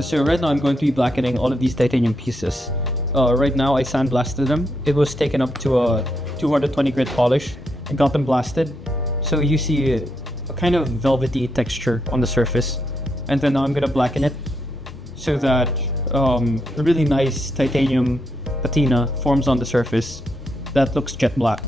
So right now I'm going to be blackening all of these titanium pieces. Right now I sandblasted them. It was taken up to a 220 grit polish and got them blasted. So you see a kind of velvety texture on the surface. And then now I'm gonna blacken it so that a really nice titanium patina forms on the surface that looks jet black.